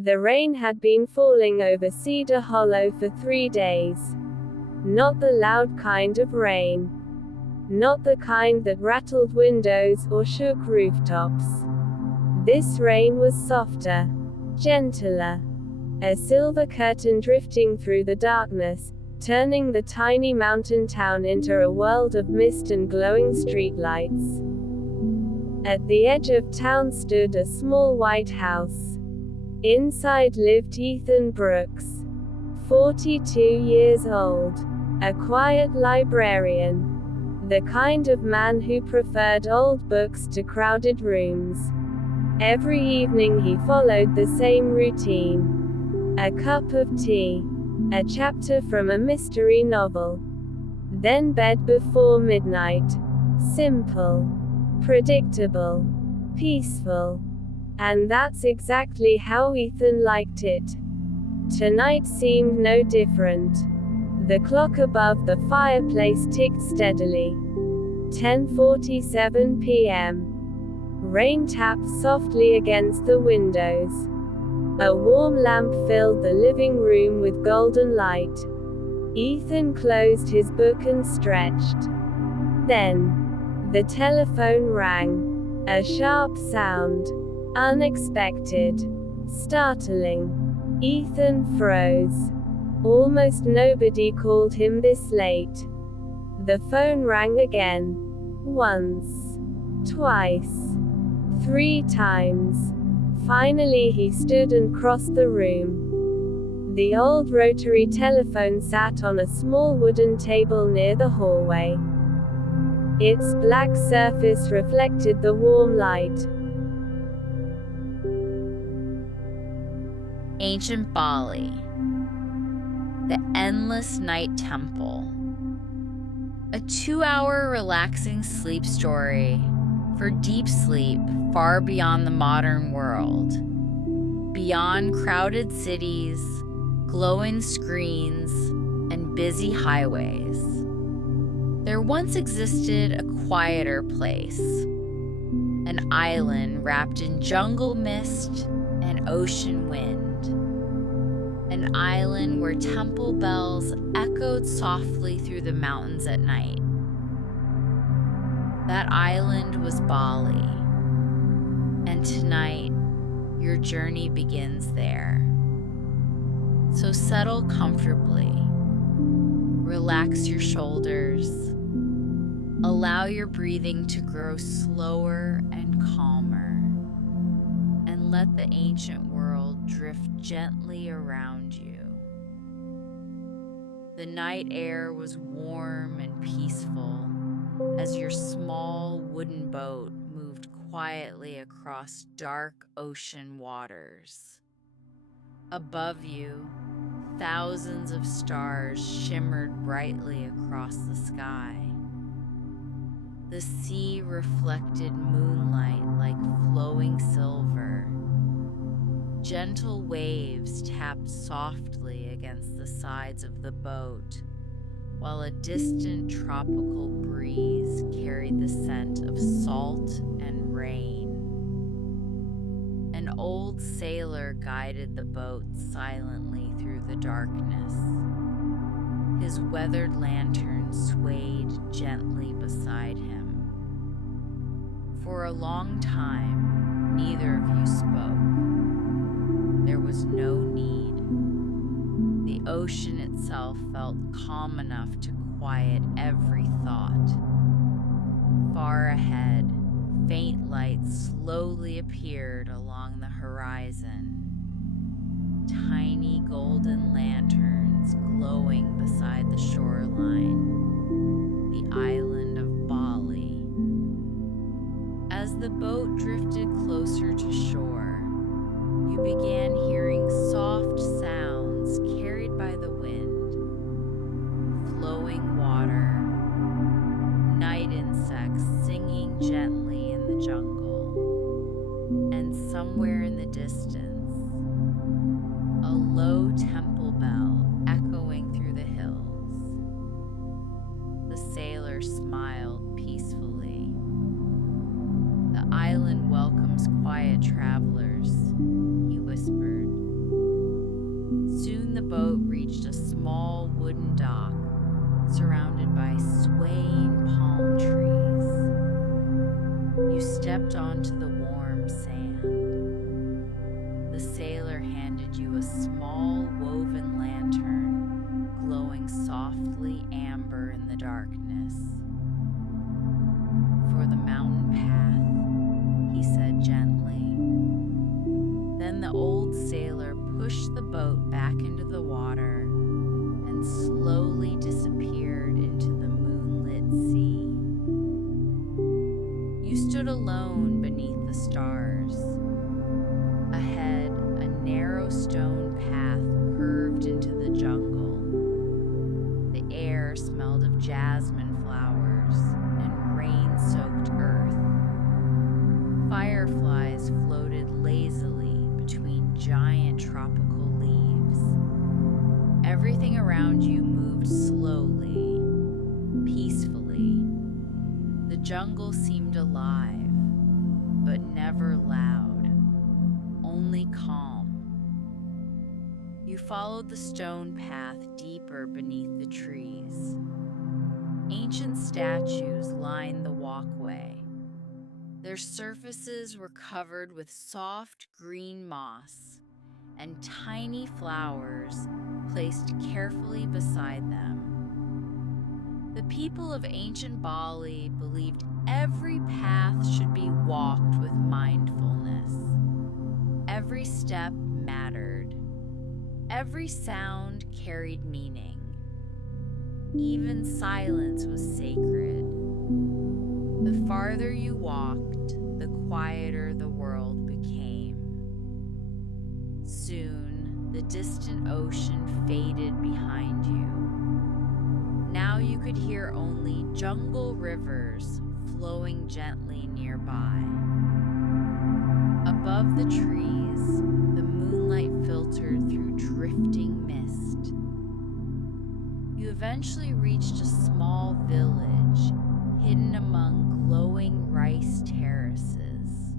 The rain had been falling over Cedar Hollow for 3 days. Not the loud kind of rain. Not the kind that rattled windows or shook rooftops. This rain was softer, gentler. A silver curtain drifting through the darkness, turning the tiny mountain town into a world of mist and glowing streetlights. At the edge of town stood a small white house. Inside lived Ethan Brooks, 42 years old, a quiet librarian, the kind of man who preferred old books to crowded rooms. Every evening he followed the same routine: a cup of tea, a chapter from a mystery novel, then bed before midnight. Simple, predictable, peaceful. And that's exactly how Ethan liked it. Tonight seemed no different. The clock above the fireplace ticked steadily. 10:47 p.m. Rain tapped softly against the windows. A warm lamp filled the living room with golden light. Ethan closed his book and stretched. Then, the telephone rang. A sharp sound. Unexpected. Startling. Ethan froze. Almost nobody called him this late. The phone rang again. Once. Twice. 3 times. Finally he stood and crossed the room. The old rotary telephone sat on a small wooden table near the hallway. Its black surface reflected the warm light. Ancient Bali. The Endless Night Temple. A 2-hour relaxing sleep story for deep sleep far beyond the modern world. Beyond crowded cities, glowing screens, and busy highways. There once existed a quieter place. An island wrapped in jungle mist and ocean wind. An island where temple bells echoed softly through the mountains at night. That island was Bali. And tonight, your journey begins there. So settle comfortably. Relax your shoulders. Allow your breathing to grow slower and calmer. And let the ancient world drift gently around you. The night air was warm and peaceful as your small wooden boat moved quietly across dark ocean waters. Above you, thousands of stars shimmered brightly across the sky. The sea reflected moonlight like flowing silver. Gentle waves tapped softly against the sides of the boat, while a distant tropical breeze carried the scent of salt and rain. An old sailor guided the boat silently through the darkness. His weathered lantern swayed gently beside him. For a long time, neither of you spoke. There was no need. The ocean itself felt calm enough to quiet every thought. Far ahead, faint lights slowly appeared along the horizon. Tiny golden lanterns glowing beside the shoreline, the island of Bali. As the boat drifted closer to shore, you began hearing soft sounds carried by the wind, flowing water, night insects singing gently in the jungle, and somewhere in the distance, a low temple bell echoing through the hills. The sailor smiled peacefully. The island welcomes quiet travelers, he whispered. the boat reached a small wooden dock surrounded by swaying palm trees. You stepped onto the warm sand. The sailor handed you a small woven lantern, glowing softly amber in the darkness. "For the mountain path," he said gently. Then the old sailor pushed the boat back into the water and slowly disappeared into the moonlit sea. You stood alone beneath the stars. Ahead, a narrow stone path curved into the jungle. The air smelled of jasmine flowers and rain-soaked earth. Fireflies floated lazily between giant tropical leaves. Everything around you moved slowly, peacefully. The jungle seemed alive, but never loud, only calm. You followed the stone path deeper beneath the trees. Ancient statues lined the walkway. Their surfaces were covered with soft green moss and tiny flowers placed carefully beside them. The people of ancient Bali believed every path should be walked with mindfulness. Every step mattered. Every sound carried meaning. Even silence was sacred. The farther you walked, the quieter the world became. Soon, the distant ocean faded behind you. Now you could hear only jungle rivers flowing gently nearby. Above the trees, the moonlight filtered through drifting mist. You eventually reached a small village hidden among glowing rice terraces.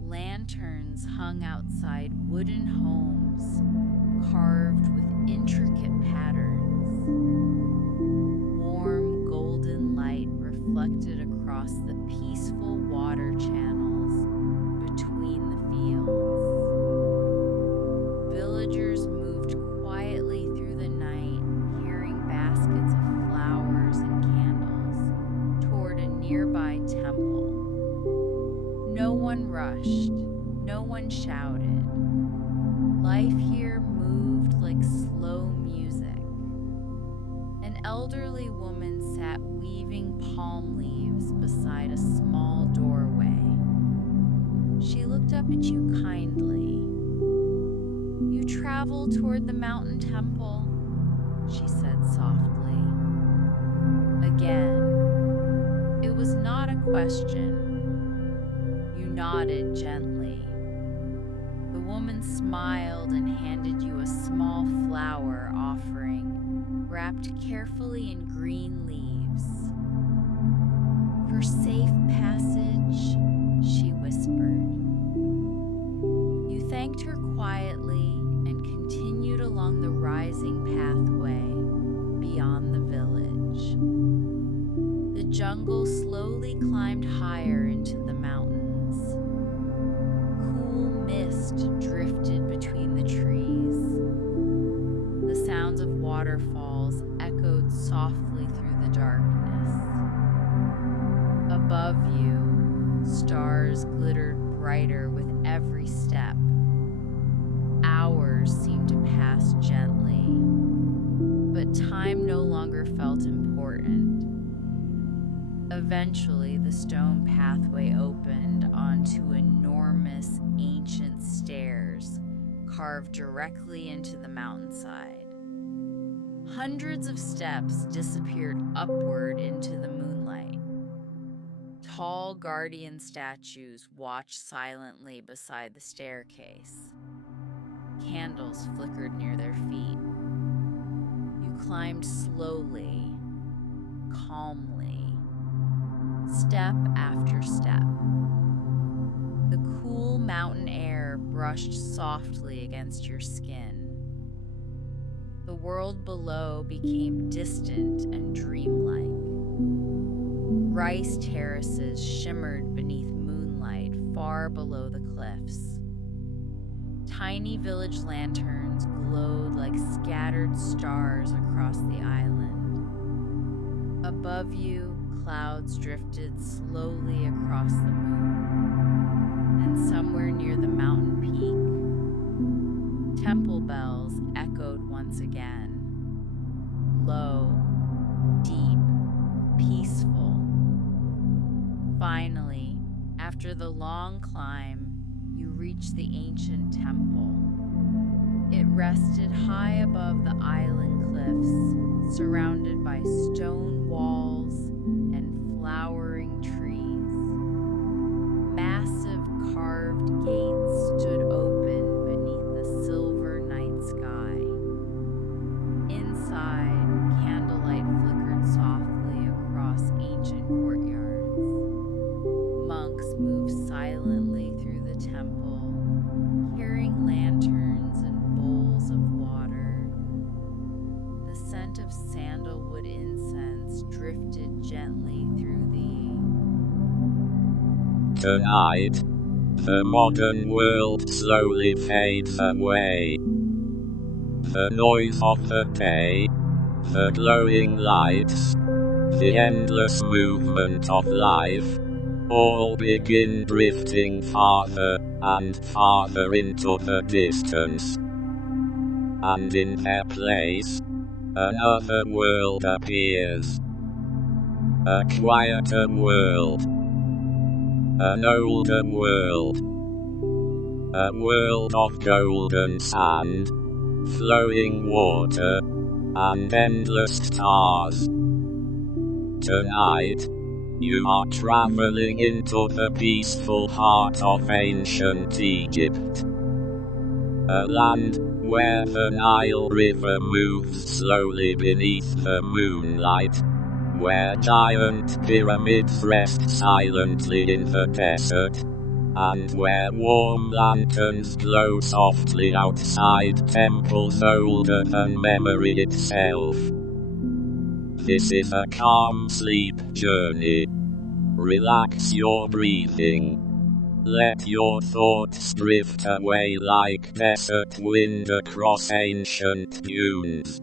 Lanterns hung outside wooden homes carved with intricate patterns. Warm golden light reflected across the peaceful water channels between the fields. Villagers moved quietly through the night, carrying baskets of flowers and candles toward a nearby temple. No one rushed, no one shouted. Life here moved like slow music. An elderly woman sat weaving palm leaves beside a small doorway. She looked up at you kindly. "You travel toward the mountain temple," she said softly. Again, it was not a question. You nodded gently. The woman smiled and handed you a small flower offering, wrapped carefully in green leaves. "For safe passage," she whispered. You thanked her quietly and continued along the rising pathway beyond the village. The jungle slowly climbed higher into the mountains. Cool mist drifted between the trees. The sounds of waterfalls echoed softly through the darkness. Above you, stars glittered brighter with every step. Hours seemed to pass gently, but time no longer felt important. Eventually, the stone pathway opened onto enormous ancient stairs carved directly into the mountainside. Hundreds of steps disappeared upward into the moonlight. Tall guardian statues watched silently beside the staircase. Candles flickered near their feet. You climbed slowly, calmly, step after step. The cool mountain air brushed softly against your skin. The world below became distant and dreamlike. Rice terraces shimmered beneath moonlight far below the cliffs. Tiny village lanterns glowed like scattered stars across the island. Above you, clouds drifted slowly across the moon, and somewhere near the mountain peak, temple bells echoed once again. Low, deep, peaceful. Finally, after the long climb, you reached the ancient temple. It rested high above the island cliffs, surrounded by stone walls and flowering trees. Massive carved gates stood open beneath the silver night sky. Inside, candlelight flickered softly across ancient courtyards. Monks moved silently through the temple, carrying lanterns and bowls of water. The scent of sandalwood incense drifted gently through Tonight, the modern world slowly fades away. The noise of the day, the glowing lights, the endless movement of life, all begin drifting farther and farther into the distance. And in their place, another world appears. A quieter world. An older world. A world of golden sand, flowing water, and endless stars. Tonight, you are traveling into the peaceful heart of ancient Egypt. A land where the Nile River moves slowly beneath the moonlight, where giant pyramids rest silently in the desert, and where warm lanterns glow softly outside temples older than memory itself. This is a calm sleep journey. Relax your breathing. Let your thoughts drift away like desert wind across ancient dunes.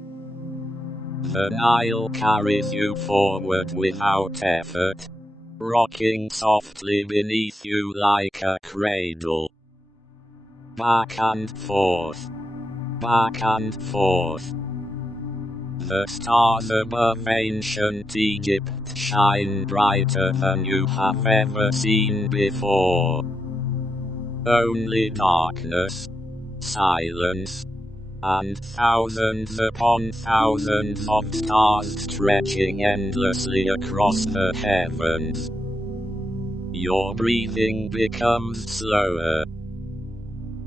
The Nile carries you forward without effort, rocking softly beneath you like a cradle. Back and forth, back and forth. The stars above ancient Egypt shine brighter than you have ever seen before. Only darkness, silence, and thousands upon thousands of stars stretching endlessly across the heavens. Your breathing becomes slower.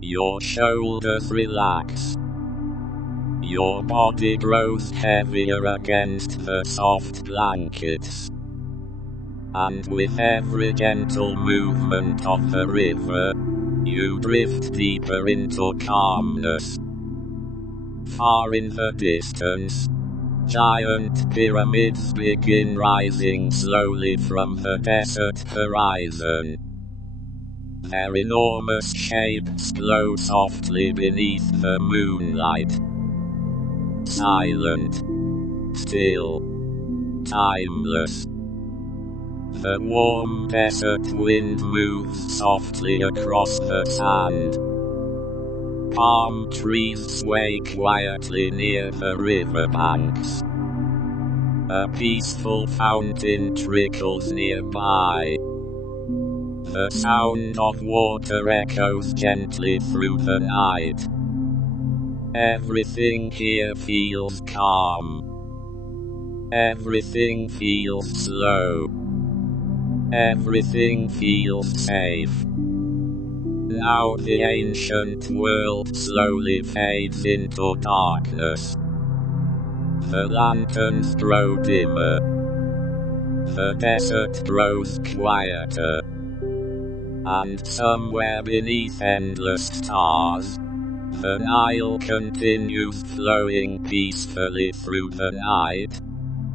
Your shoulders relax. Your body grows heavier against the soft blankets. And with every gentle movement of the river, you drift deeper into calmness. Far in the distance, giant pyramids begin rising slowly from the desert horizon. Their enormous shapes glow softly beneath the moonlight. Silent, still, timeless. The warm desert wind moves softly across the sand. Palm trees sway quietly near the riverbanks. A peaceful fountain trickles nearby. The sound of water echoes gently through the night. Everything here feels calm. Everything feels slow. Everything feels safe. Now the ancient world slowly fades into darkness. The lanterns grow dimmer. The desert grows quieter. And somewhere beneath endless stars, The Nile continues flowing peacefully through the night,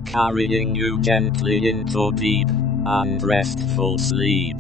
carrying you gently into deep and restful sleep.